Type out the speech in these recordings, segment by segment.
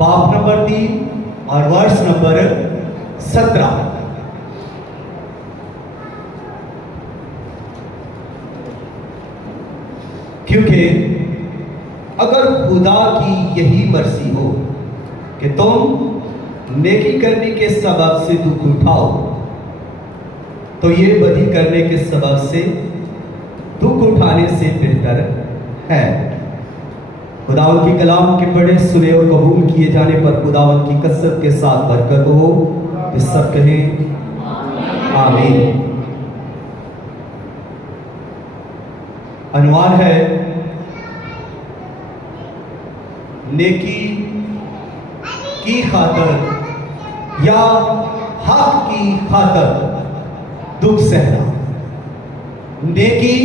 बाब नंबर 3 और वर्ष नंबर 17। क्योंकि अगर खुदा की यही मर्जी हो कि तुम नेकी करने के सबब से दुख उठाओ, तो ये बदी करने के सबब से दुख उठाने से बेहतर है। खुदावंद की कलाम के बड़े सुने और कबूल किए जाने पर खुदावंद की कसरत के साथ बरकत हो। तो सब कहें आमीन। अनुमान है नेकी की खातर या हक की खातर दुख सहना। नेकी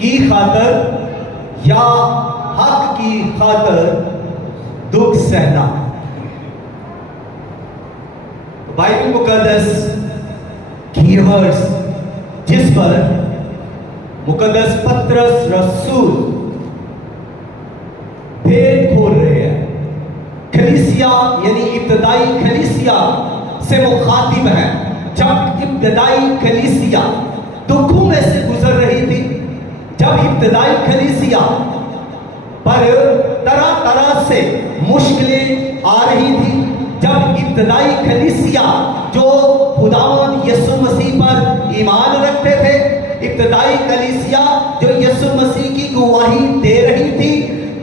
की खातर या हक की खातर दुख सहना। बाइबल मुकद्दस की वर्स जिस पर मुकद्दस पतरस रसूल भेद खोल रहे हैं, कलीसिया यानी इब्तदाई कलीसिया से मुखातिब है। जब इब्तदाई कलीसिया दुखों में से गुजर रही थी, जब इब्तदाई कलीसिया पर तरह तरह से मुश्किलें आ रही थी, जब इब्तदाई कलीसिया जो खुदावंद यीशु मसीह पर ईमान रखते थे, इब्तदाई कलीसिया जो यीशु मसीह की गवाही दे रही थी,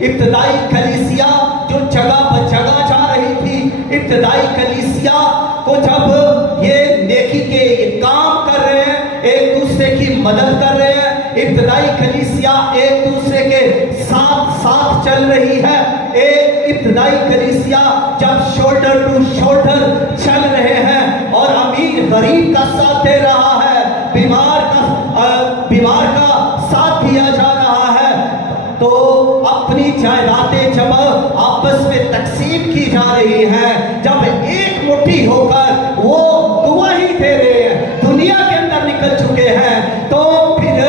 इब्तदाई कलीसिया जो जगह पर जगह जा रही थी, इब्तदाई कलीसिया को जब ये नेकी के ये काम कर रहे हैं, एक दूसरे की मदद कर रहे हैं, इब्तदाई कलीसिया एक दूसरे के साथ साथ चल रही है, एक इब्तदाई कलीसिया जब शोल्डर टू शोल्डर चल रहे हैं और अमीर गरीब का साथ दे रहा है, बीमार का साथ दिया जा रहा है, तो अपनी जायदादें जब आपस में तकसीम की जा रही है, जब एक मुट्ठी होकर वो गवाही दे रहे हैं, दुनिया के अंदर निकल चुके हैं, तो फिर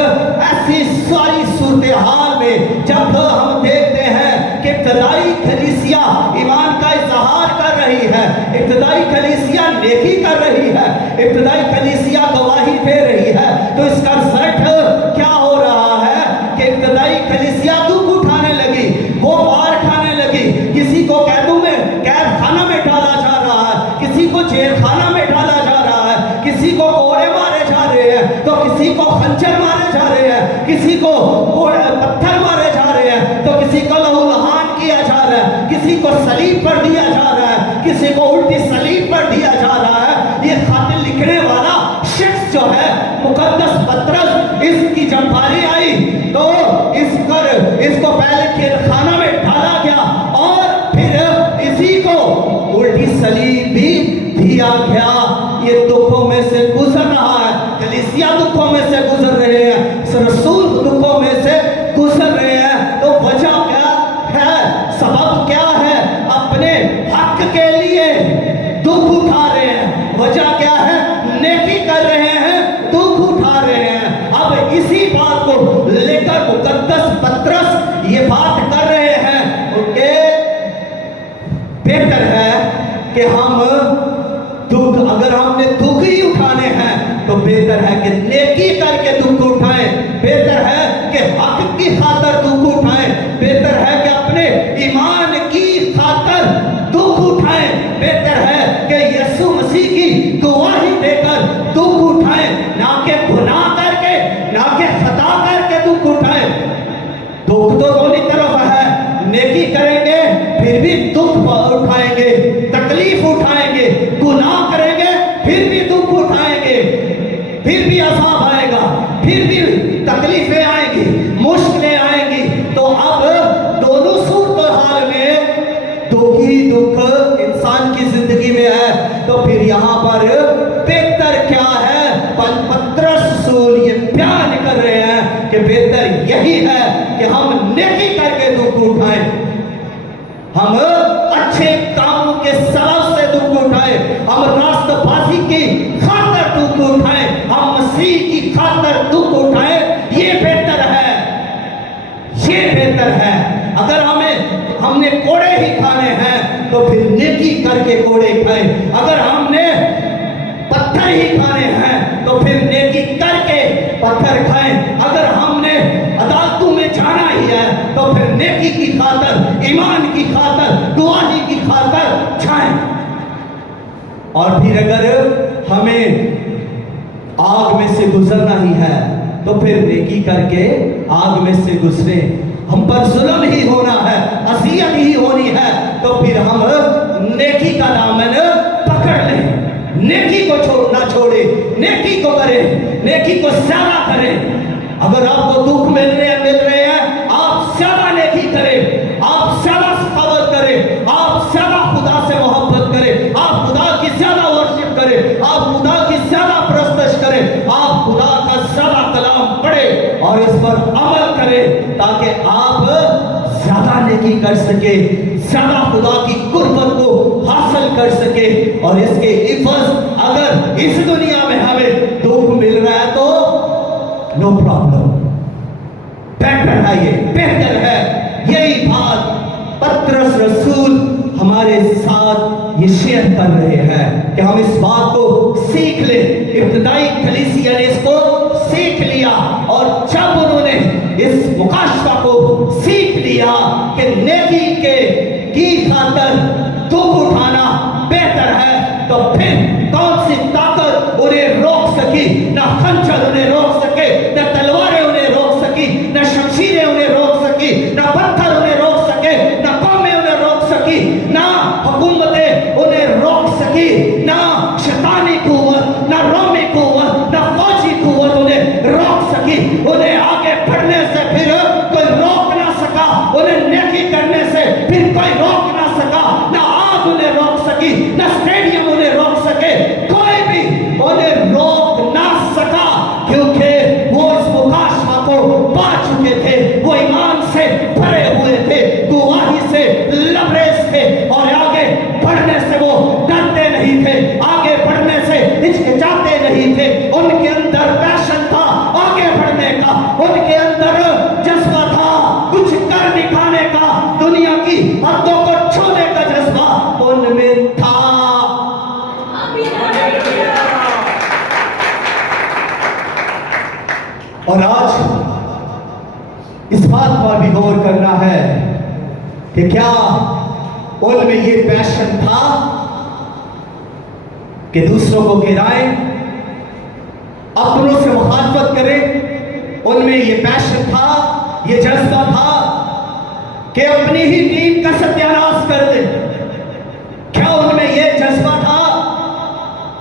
ऐसी सारी सूरत हाल में जब हम देखते हैं कि इब्तदाई कलीसिया ईमान का इजहार कर रही है, इब्तदाई कलीसिया नेकी कर रही है, इब्तदाई कलीसिया गवाही दे रही है, तो इसका रिजल्ट क्या हो रहा है कि इब्तदाई कलीसिया दुख उठाने लगी, वो मार खाने लगी। किसी को कैदों में कैद खाना में डाला जा रहा है, किसी को जेल खाना में डाला जा रहा है, किसी को कोड़े मारे जा रहे हैं, तो किसी को खंजर मारे जा रहे हैं, किसी को पत्थर मारे जा रहे हैं, तो किसी को लहूलुहान किया जा रहा है, किसी को सलीब पर दिया जा रहा है, किसी को उल्टी सलीब पर दिया जा रहा है। ये खातिर लिखने वाला शख्स जो है मुकद्दस पतरस, इसकी जब बारी आई तो इसको पहले जेलखाना में डाला गया और फिर इसी को उल्टी सलीब भी दिया गया। ये दुखों में से गुजर रहा है, कलीसिया दुखों में से गुजर रहे हैं, रसूल दुखों में से गुजर रहे हैं। तो वजह क्या है, सबब क्या है? अपने हक के लिए दुख उठा रहे हैं। वजह क्या है? नेकी कर रहे हैं, दुख उठा रहे हैं। अब इसी बात को लेकर मुकद्दस पतरस ये बात कर रहे हैं कि बेहतर है कि हम दुख, अगर हमने दुख ही उठाने हैं तो बेहतर है कि नेकी करके दुख उठाएं, बेहतर है कि हक की खातर दुख उठाएं, बेहतर है कि अपने ईमान की खातर दुख उठाएं, बेहतर है कि यीशु मसीह की गवाही देकर दुख उठाएं, ना कि गुनाह करके, ना कि खता करके दुख उठाएं। दुख तो दोनों तरफ है, नेकी करेंगे फिर भी दुख उठाएंगे, तकलीफ उठाएंगे, गुनाह करेंगे फिर भी दुख उठाएंगे, फिर भी अज़ाब आएगा, फिर भी तकलीफें आएंगी, मुश्किलें आएंगी। तो अब दोनों सूरत हाल में दुख ही दुख इंसान की जिंदगी में है। तो फिर यहाँ पर बेहतर क्या है? पतरस रसूल ये बयान कर रहे हैं कि बेहतर यही है कि हम नेकी करके दुख उठाएं, हम अच्छे कामों के सबब से दुख उठाएं, हम रास्तबाजी की खातर दुख उठाएं, हम मसीह की खातर दुख उठाएं। ये बेहतर है, ये बेहतर है। अगर हमने कोड़े ही खाने हैं तो फिर नेकी करके कोड़े खाए। अगर हमने पत्थर ही खाने हैं तो फिर नेकी करके पत्थर खाएं। अगर हमने अदालतों में जाना ही है तो फिर नेकी की खातर, ईमान की खातर, गवाही की खातर जाएं। और फिर अगर हमें आग में से गुजरना ही है तो फिर नेकी करके आग में से गुजरे। हम पर जुल्म ही होना है, असियत ही होनी है तो फिर हम नेकी का दामन पकड़ लें। नेकी को ना छोड़े, नेकी को करें, नेकी को ज्यादा करें। अगर आपको दुख मिल रहे हैं आप ज्यादा नेकी करें, आप ज्यादा सखावत करें, आप ज्यादा खुदा से मोहब्बत करें, आप खुदा की ज्यादा वर्शिप करें, आप खुदा की ज्यादा प्रस्तश करें, आप खुदा का ज्यादा कलाम पढ़े और इस पर अमल करें ताकि आप ज्यादा नेकी कर सके, ज्यादा खुदा की कुर्बत को हासिल कर सके। और इसके इफज अगर इस दुनिया में हमें दुख मिल रहा है तो नो प्रॉब्लम, बेटर है, ये बेहतर है। यही बात पतरस रसूल हमारे साथ ये शेयर कर रहे हैं कि हम इस बात को सीख ले। इब्तिदाई कलीसिया ने इसको सीख लिया और जब उन्होंने इस मुकाशफा को सीख लिया कि नेकी की खातर दुख उठाना बेहतर है, तो फिर कौन सी ताकत उन्हें रोक सकी? ना खंजर उन्हें रोक सके, ना तलवारें उन्हें रोक सकी, ना शमशीरें उन्हें रोक सकी, ना पत्थर उन्हें रोक सके, ना कौमें उन्हें रोक सकी, ना हुकूमतें उन्हें रोक सकी, ना शैतानी कुव्वत, ना रोमी कुव्वत, ना फौजी कुव्वत उन्हें रोक सकी। उन्हें आगे बढ़ने से फिर कोई रोक ना सका, उन्हें नेकी करने से फिर कोई रोक ना सका, ना आग उन्हें रोक सकी, ना स्टेडियम उन्हें रोक सके, कोई भी उन्हें रोक ना सका क्योंकि वो इस मुकाशफा को पा चुके थे। वो ईमान से भरे हुए थे, गवाही से लबरेज थे और आगे बढ़ने से वो डरते नहीं थे, आगे बढ़ने से हिचकिचाते नहीं थे। उनके अंदर पैशन था आगे बढ़ने का, उनके अंदर जज्बा था कुछ कर दिखाने का, दुनिया की हदों को छूने का जज्बा उनमें था। और आज इस बात पर भी गौर करना है कि क्या उनमें ये पैशन था कि दूसरों को गिराएं, अपनों से मुखालफत करें? उनमें ये पैशन था, ये जज्बा था कि अपनी ही टीम का सत्यानाश कर दे? क्या उनमें ये जज्बा था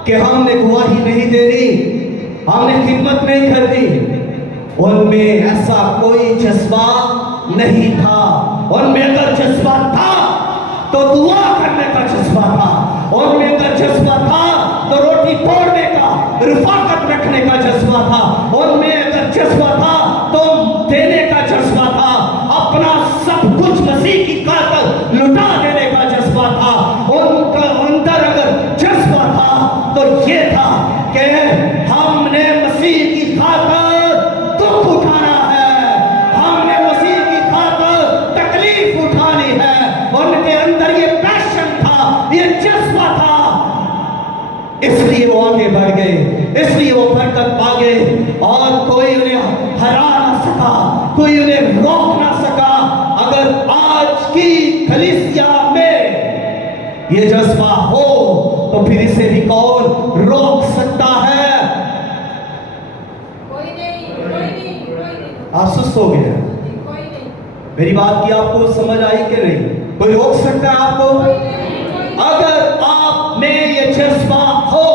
कि हमने गवाही नहीं देनी, हमने खिदमत नहीं करनी? उनमें ऐसा कोई जज्बा नहीं था। उनमें अगर जज्बा था तो दुआ करने का जज्बा था, उनमें अगर जज्बा था तो रोटी तोड़ने का, रफाकत रखने का जज्बा था, उनमें अगर जज्बा था तो देने का जज्बा था, अपना सब कुछ मसीह की खातिर लुटा देने का जज्बा था। उनका अंदर अगर जज्बा था तो ये था कि हमने मसीह की खातिर दुख उठाना है, हमने मसीह की खातिर तकलीफ उठानी है। उनके अंदर ये पैशन था, ये जज्बा था, इसलिए वो आगे बढ़ गए, इसलिए वो बरकत पा गए और कोई उन्हें हरा ना सका, कोई उन्हें रोक ना सका। अगर आज की कलीसिया में ये जज्बा हो तो फिर इसे भी कौन रोक सकता है? आप सुस्त हो गए? मेरी बात की आपको समझ आई कि नहीं? कोई रोक सकता है आपको? अगर आप में ये जज्बा हो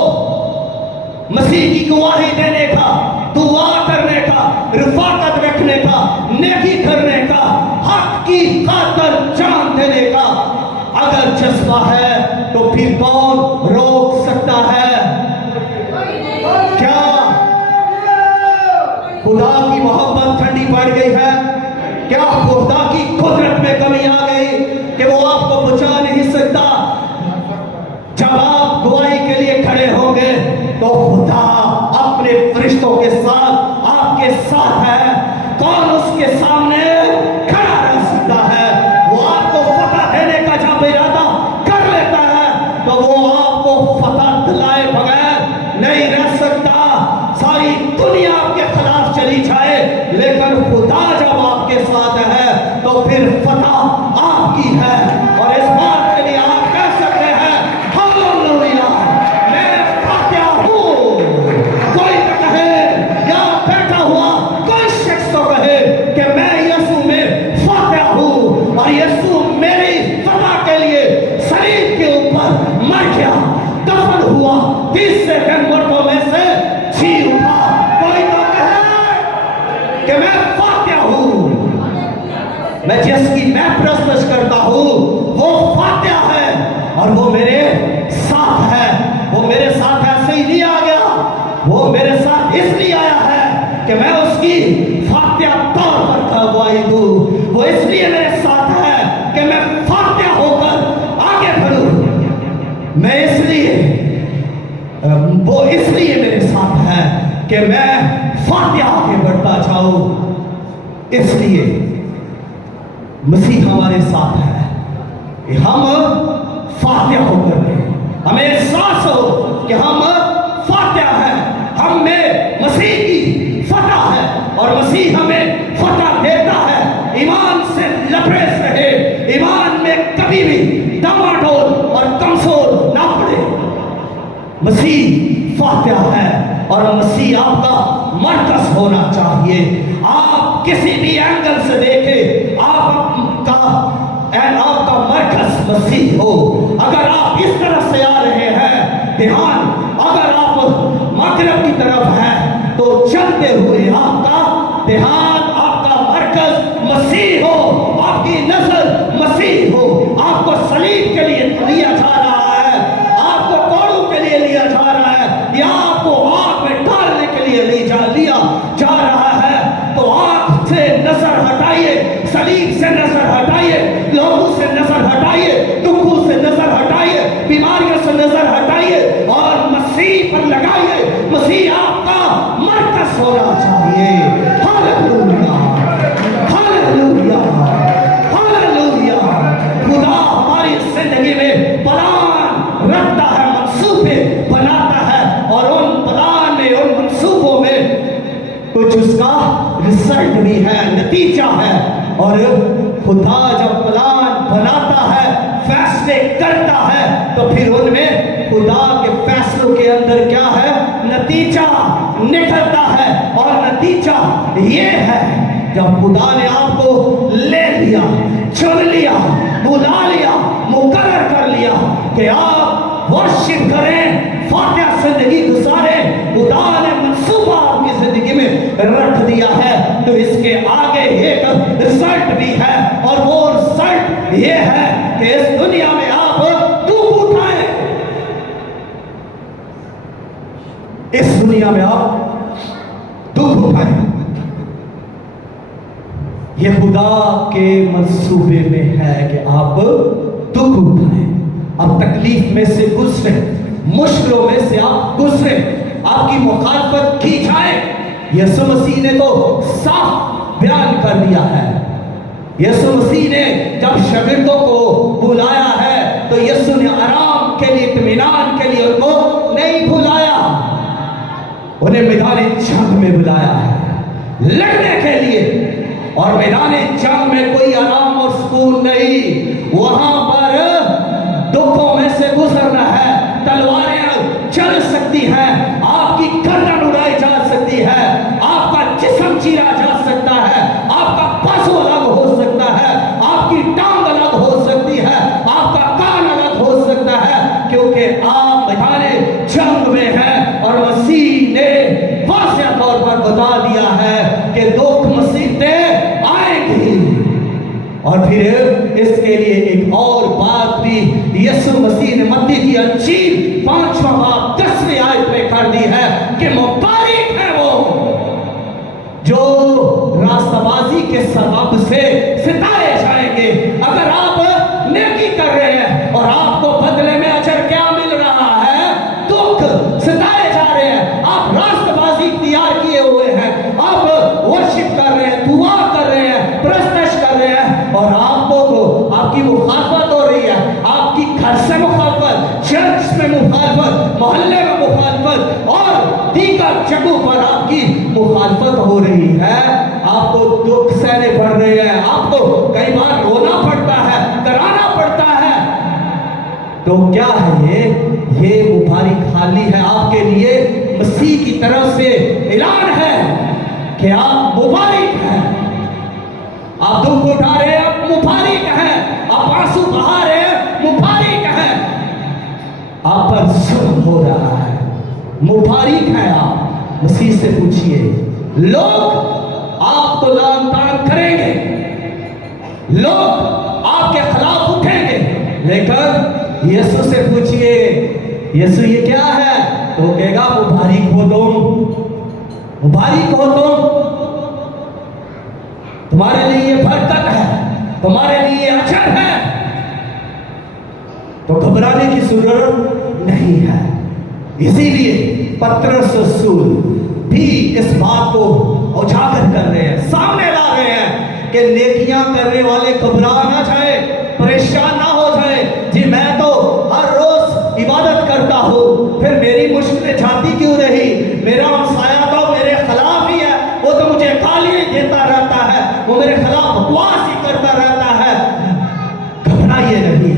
मसीह की गवाही देने का, दुआ करने का, रफाकत रखने का, नेकी करने का, हक की खातिर जान देने का अगर जज्बा है तो फिर कौन रोक सकता है? क्या खुदा की मोहब्बत ठंडी पड़ गई है? क्या खुदा की कुदरत में कमी आ गई कि वो आपको बचा नहीं सकता? जब आप गवाही के लिए खड़े होंगे तो खुदा अपने फरिश्तों के साथ आपके साथ है। कौन उसके सामने खड़ा रह सकता है? वो आपको फतह देने का जब इरादा कर मैं प्रस्तुत करता हूँ वो फातिहा है और वो मेरे साथ है। वो मेरे साथ ऐसे ही नहीं आ गया, वो मेरे साथ इसलिए आया है कि मैं उसकी फातिहा तौर पर गवाही दूं। वो इसलिए मेरे साथ है कि मैं फातिहा होकर आगे बढ़ूं। मैं इसलिए वो इसलिए मेरे साथ है कि मैं फातिहा आगे बढ़ता जाऊं। इसलिए मसीह हमारे साथ है कि हम फातिहा होकर रहे। हमें एहसास हो कि हम फातिहा है, हम में मसीह की फतह है और मसीह हमें फतह देता है। ईमान से लबरेज रहे, ईमान में कभी भी डामाडोल और कमजोर ना पड़े। मसीह फातिहा है और मसीह आपका मरकज होना चाहिए। आप किसी भी एंगल से देखें, आपका मरकज मसीह हो। अगर आप इस तरफ से आ रहे हैं ध्यान, अगर आप मगरब की तरफ हैं तो चलते हुए आपका ध्यान, आपका मरकज मसीह हो, आपकी नजर मसीह हो। आपको सलीब के लिए लिया जा रहा है, आपको कोड़ों के लिए लिया जा रहा है, या आपको आग में डालने के लिए लिया जा रहा है। तो आग से नजर हटाइए, सलीब से नजर हटाइए, लोगों से नजर हटाइए, दुखों से नजर हटाइए, बीमारियों से नजर हटाइए और मसीह पर लगाइए। मसीह आपका मरकज होना चाहिए। Hallelujah, hallelujah, hallelujah. खुदा हमारी जिंदगी में प्लान रखता है, मंसूबे बनाता है और उन प्लान में, उन मंसूबों में कुछ उसका रिजल्ट भी है, नतीजा है। और खुदा जब प्लान बनाता है, फैसले करता है, तो फिर उनमें खुदा के फैसलों के अंदर क्या है, नतीजा निकलता है। और नतीजा ये है, जब खुदा ने आपको ले लिया, चुन लिया, बुला लिया, मुकर्रर कर लिया कि आप वर्शिप करें, फातिहा जिंदगी गुजारें, खुदा ने मंसूबा आपकी जिंदगी में रख दिया है, तो इसके आगे एक रिजल्ट भी है। और वो रिजल्ट ये है कि इस दुनिया में आप दुख उठाएं, इस दुनिया में आप दुख उठाएं। ये खुदा के मंसूबे में है कि आप दुख उठाएं, आप तकलीफ में से गुजरे, मुश्किलों में से आप गुजरे, आपकी मुखालफत की जाए। यीशु मसीह ने तो साफ बयान कर दिया है। यीशु मसीह ने जब शागिर्दों को बुलाया है तो यीशु ने आराम के लिए, इत्मीनान के लिए उनको नहीं बुलाया, उन्हें मैदान जंग में बुलाया है लड़ने के लिए। और मैदान जंग में कोई आराम और सुकून नहीं, वहां पर दुखों में से गुजरना है, तलवारें चल सकती हैं, आपकी गर्दन उड़ाई जा सकती है, आपका जिस्म चीरा जा सकता है, आपका पशु अलग हो सकता है, आपकी टांग अलग हो सकती है, आपका कान अलग हो सकता है, क्योंकि आप मैदान जंग में हैं। और मसीह ने वाज़ेह तौर पर बता दिया है कि दुख मुसीबतें आएंगी। और फिर इसके लिए एक और बात भी यीशु मसीह ने मत्ती की अंजील 5वां बाब 10वीं आयत में कर दी है कि मुबारक है वो जो रास्ताबाजी के सबब से सिताए जाएंगे। अगर आप नेकी कर रहे हैं और आपको बदले में अजर क्या मिल रहा है, दुख, सिताए जा रहे हैं, आप रास्ताबाजी तैयार किए हुए हैं, आप वर्शिप कर रहे हैं, दुआ कर रहे हैं, प्रस्तुत कर रहे हैं, और आपको आपकी मुखालफत हो रही है, आपकी घर से मुखालफत, चर्च में मुखालफत, मोहल्ले में मुखालफत और दीगर जगहों पर आपकी मुखालफत हो रही है, आपको दुख सहने पड़ रहे हैं, आपको कई बार रोना पड़ता है, कराना पड़ता है, तो क्या है ये मुबारक खाली है आपके लिए। मसीह की तरफ से ऐलान है कि आप मुबारक हैं। आप दुख उठा रहे हैं, आप मुबारक हैं, आप आंसू बहा रहे हैं, मुबारक हैं। आप पर जुल्म हो रहा है, मुबारक हैं आप। मसीह से पूछिए, लोग आपको लान तान करेंगे, लोग आपके खिलाफ उठेंगे, लेकिन यीशु से पूछिए, यीशु ये क्या है? तो वो कहेगा मुबारक हो तुम, मुबारक हो तुम, तुम्हारे लिए ये बरकत है, तुम्हारे लिए ये अजर है, तो घबराने की जरूरत नहीं है। इसीलिए पतरस रसूल भी इस बात को उजागर कर रहे हैं, सामने ला रहे हैं कि नेकियां करने वाले घबरा ना जाए, परेशान ना हो जाए। जी मैं तो हर रोज इबादत करता हूं, फिर मेरी मुश्किलें जाती क्यों रही? मेरा हमसाया तो मेरे खिलाफ ही है, वो तो मुझे गाली देता रहता है, वो मेरे खिलाफ बकवास ही करता रहता है। घबराइए नहीं,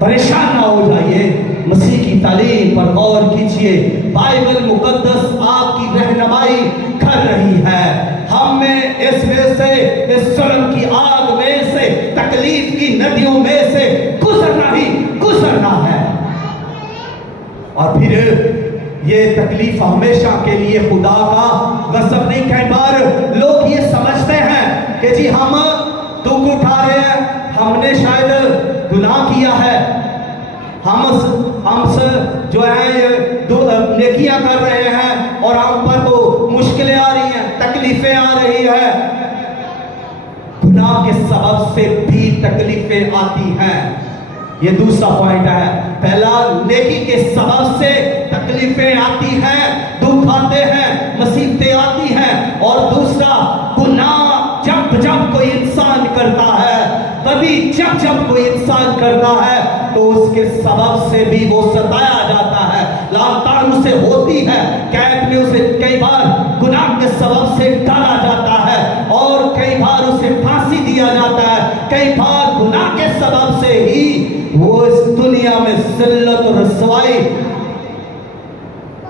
परेशान ना हो जाइए, मसीह की तालीम पर गौर कीजिए। बाइबल मुकद्दस आपकी रहनुमाई कर रही है। हमें इस में से, इस जुल्म की आग में से, तकलीफ की नदियों में से गुजरना ही गुजरना है। और फिर ये तकलीफ हमेशा के लिए खुदा का गज़ब नहीं। कई बार लोग ये समझते हैं कि जी हम दुख उठा रहे हैं, हमने शायद गुनाह किया है, हम जो है नेकियां कर रहे हैं और हम पर तो मुश्किलें आ रही हैं, तकलीफें आ रही है। गुनाह के सबब से भी तकलीफें आती हैं, ये दूसरा पॉइंट है। पहला, नेकी के सबब से तकलीफें आती हैं, दुख आते हैं, मुसीबतें आती हैं। और दूसरा, गुनाह जब जब कोई इंसान करता है, तभी जब जब कोई इंसान करता है तो उसके सबब से भी वो सताया जाता है, लानतान उसे होती है, कैद में उसे कई बार गुनाह के सबब से डाला जाता है, और कई बार उसे फांसी दिया जाता है, कई बार गुनाह के सबब से ही वो इस दुनिया में जिल्लत और रसवाई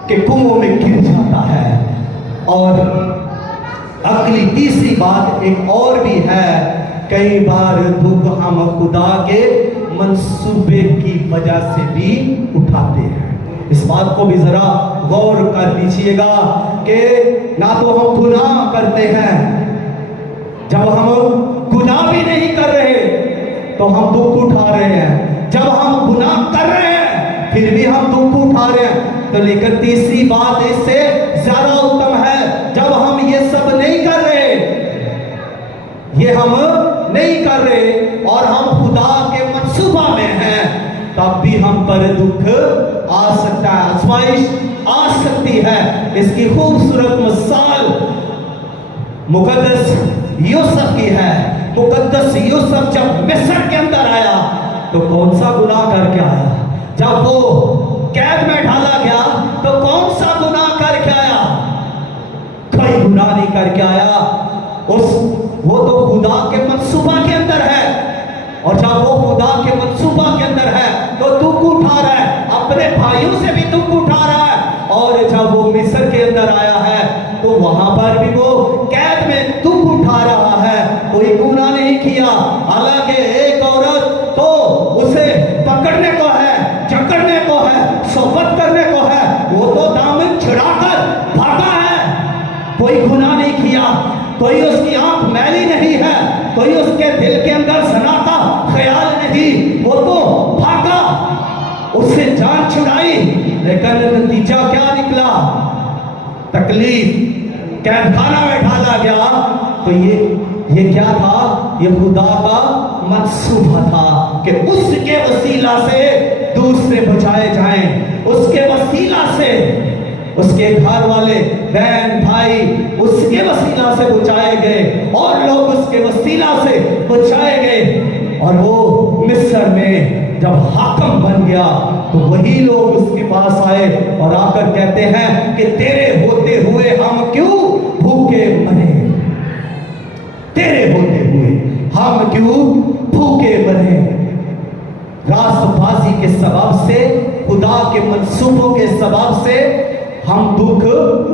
के कुओं में गिर जाता है। और अगली तीसरी बात एक और भी है, कई बार दुख हम खुदा के मंसूबे की वजह से भी उठाते हैं। इस बात को भी जरा गौर कर लीजिएगा कि ना तो हम गुनाह करते हैं, जब हम गुनाह भी नहीं कर रहे तो हम दुख उठा रहे हैं, जब हम गुनाह कर रहे हैं फिर भी हम दुख उठा रहे हैं। तो लेकिन तीसरी बात इससे ज्यादा उत्तम है, जब हम ये सब नहीं कर रहे, ये हम नहीं कर रहे और हम खुदा के मंसूबा में हैं, तब भी हम पर दुख आ सकता है, आजमाइश आ सकती है। इसकी खूबसूरत मिसाल मुकद्दस यूसुफ की है। मुकद्दस यूसुफ जब मिस्र के अंदर आया तो कौन सा गुनाह करके आया? जब वो कैद में डाला गया तो कौन सा गुनाह करके आया? कोई गुनाह नहीं करके आया। वो तो खुदा के मंसूबा के अंदर है, और जब वो खुदा के मंसूबा के अंदर है तो दुख उठा रहा है, अपने भाइयों से भी दुख उठा रहा है। और जब वो मिस्र के अंदर आया है तो वहां पर भी वो कैद में दुख उठा रहा है, कोई गुनाह नहीं किया। हालांकि एक औरत तो उसे पकड़ने को है, जकड़ने को है, सोबत करने को है, वो तो दामन छिड़ाकर भागा है, कोई गुनाह नहीं किया, कोई उसकी आंख मैली नहीं है, कोई उसके दिल के अंदर ज़ना का ख्याल नहीं, वो तो भागा, उससे जान छुड़ाई। लेकिन नतीजा क्या निकला? तकलीफ, कैदखाना में डाला गया। तो ये क्या था? ये खुदा का मंसूबा था कि उसके वसीला से दूसरे बचाए जाएं, उसके वसीला से उसके घर वाले, बहन भाई उसके वसीला से बचाए गए, और लोग उसके वसीला से बचाए गए। और वो मिस्र में जब हाकम बन गया तो वही लोग उसके पास आए और आकर कहते हैं कि तेरे होते हुए हम क्यों भूखे मरे, तेरे होते हुए हम क्यों भूखे मरे। रास्तबाजी के सबब से, खुदा के मंसूबों के सबब से हम दुख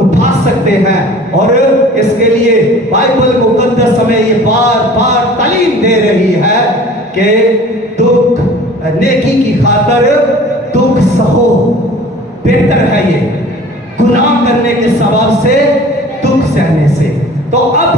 उठा सकते हैं। और इसके लिए बाइबल मुकद्दस हमें ये बार बार तालीम दे रही है कि दुख, नेकी की खातर दुख सहो, बेहतर है ये गुनाह करने के सबब से दुख सहने से। तो अब